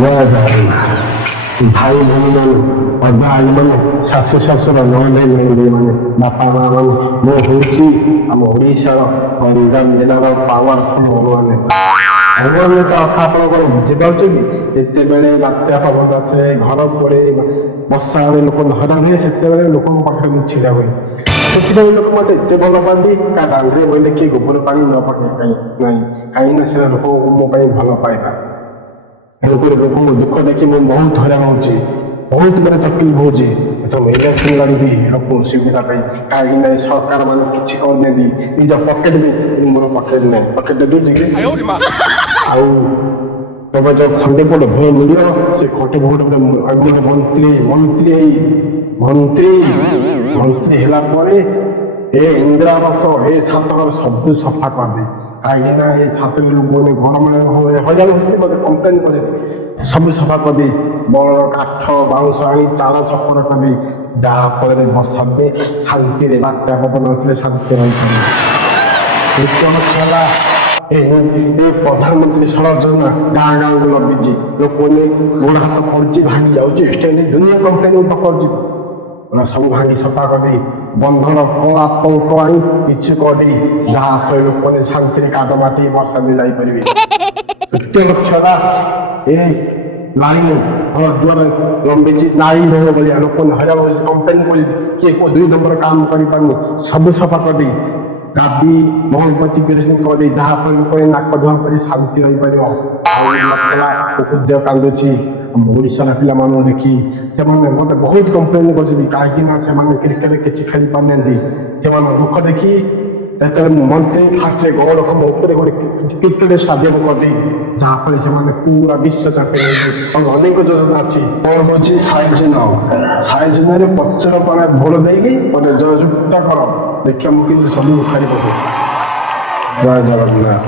ଭାଇ ଭଉଣୀମାନେ ଅଜା ଆଈମାନେ ଶାଶୁ ଶ୍ୱଶୁର ନଣନ୍ଦେଇ ନଣନ୍ଦେଇମାନେ ବାପା ମା ମାନେ ମୁଁ ହେଉଛି ଆମ ଓଡ଼ିଶାର ଗଞ୍ଜାମ ଜିଲ୍ଲାର ପାୱାରଫୁଲ ହନୁମାନ ନେତା। ହନୁମାନ ନେତା ଅର୍ଥ ଆପଣଙ୍କର ବୁଝିପାରୁଛନ୍ତି? ଯେତେବେଳେ ବାତ୍ୟା ପବନ ଆସେ ଘର ପଡ଼େ ବର୍ଷା ହେଲେ ଲୋକ ହଇରାଣ ହୁଏ ସେତେବେଳେ ଲୋକଙ୍କ ପାଖରେ ମୁଁ ଛିଡ଼ା ହୁଏ। ସେଥିପାଇଁ ଲୋକ ମୋତେ ଏତେ ଭଲ ପାଆନ୍ତି ତା ଦାଣ୍ଡରେ ବୋଇଲେ କିଏ ଗୋବର ପାଣି ନ ପକାଇ ନାହିଁ କାହିଁକିନା ସେଟା ଲୋକଙ୍କୁ ମୋ ପାଇଁ ଭଲ ପାଇବା। ତେଣୁକରି ଲୋକଙ୍କ ଦୁଃଖ ଦେଖି ମୁଁ ବହୁତ ହଇରାଣ ହେଉଛି, ବହୁତ ମାନେ ତକଲିଫ ହେଉଛି। ଇଲେକ୍ସନ ଲଢ଼ିବି ଲୋକଙ୍କ ସୁବିଧା ପାଇଁ କାହିଁକିନା ସରକାର ମାନେ କିଛି କରୁନାହାନ୍ତି ନିଜ ପକେଟ ବି ମୋର ପକେଟ ନାହିଁ ପକେଟ ଦେଉଛି କି ଆଉ ତମେ ଯୋଉ ଖଣ୍ଡେ ପଟ ଭୟ ମିଳିବ ସେ ଖଣ୍ଡେ ଭୋଟ ଗୋଟେ ମନ୍ତ୍ରୀ ହେଲା ପରେ ଏ ଇନ୍ଦିରା ଆବାସ ଏ ଛାତଘର ସବୁ ସଫା କରିଦେ କାହିଁକିନା ଏ ଛାତ୍ର ଲୋକମାନେ ଘର ହଇରାଣ ହଉଛନ୍ତି ମୋତେ କମ୍ପ୍ଲେନ୍ କଲେ ସବୁ ସଫା କରିଦେ ବଡ଼ କାଠ ବାଉଁଶ ଆଣି ଚାଳ ଛପର କରିଦେ ଯାହାଫଳରେ ବର୍ଷା ଦିନେ ଶାନ୍ତିରେ ବାତ୍ୟା ପବନ ଆସିଲେ ଶାନ୍ତି ରହିପାରିବେ। ପ୍ରଧାନମନ୍ତ୍ରୀ ସଡ଼କ ଯୋଜନା ଗାଁ ଗାଁକୁ ଲଗେଇଛି ଲୋକମାନେ ଗୋଡ଼ ହାତ ପଡୁଛି ଭାଙ୍ଗି ଯାଉଛି ଦୁନିଆ କମ୍ପ୍ଲେନ୍ କରୁଛି ସବୁ ଭାଙ୍ଗି ସଫା କରିଦେଇ ବନ୍ଧର କଳା ପଙ୍କ ଆଣି କିଛି କରିଦେଇ ଯାହାଫଳରେ ଲୋକମାନେ ଶାନ୍ତିରେ କାଦ ମାଟି ବର୍ଷା ଦିନ ଯାଇପାରିବେ। ତୃତୀୟ ଲକ୍ଷ୍ୟଟା ଏ ଲାଇନ ଘର ଦ୍ୱାର ଲମ୍ବିଛି ଲାଇନ ରହ ଭଳିଆ ଲୋକମାନେ ହଇରାଣ ହଉଛି କମ୍ପ୍ଲେନ୍ କରି କିଏ କୋଉ 2 ନମ୍ବର କାମ କରିପାରୁନି ସବୁ ସଫା କରିଦେଇ ଗାଦି ମହମବତୀ କିରୋସିନ କରିଦେଇ ଯାହାଫଳରେ ଲୋକମାନେ ନାକ ଧୁଆ କରି ଶାନ୍ତି ରହିପାରିବ। ଉଦ୍ୟ କାନ୍ଦୁଛି ଆମ ଓଡ଼ିଶାର ପିଲାମାନଙ୍କୁ ଦେଖି ସେମାନେ ମୋତେ ବହୁତ କମ୍ପ୍ଲେନ୍ କରୁଛନ୍ତି କାହିଁକିନା ସେମାନେ କ୍ରିକେଟ କିଛି ଖେଳି ପାରୁନାହାନ୍ତି। ସେମାନଙ୍କ ଦୁଃଖ ଦେଖି ଯେତେବେଳେ ମନ୍ତ୍ରୀ ଫାଷ୍ଟରେ ଗଡ଼ ଉପରେ ଗୋଟେ କ୍ରିକେଟ ଷ୍ଟାଡିୟମ କରିଦେଇ ଯାହାଫଳରେ ସେମାନେ ପୁରା ବିଶ୍ୱ ଚାମ୍ପିୟନ ହେଇଛି। ଅନେକ ଯୋଜନା ଅଛି କ'ଣ ହଉଛି ସାଇଜନରେ ପଚର ପାଣି ଭୋଟ ଦେଇକି ମୋତେ ଜୟଯୁକ୍ତ କର ଦେଖିବା ମୁଁ କିନ୍ତୁ ସବୁ ଉଠାରି ପକେଇବି। ଜୟ ଜଗନ୍ନାଥ।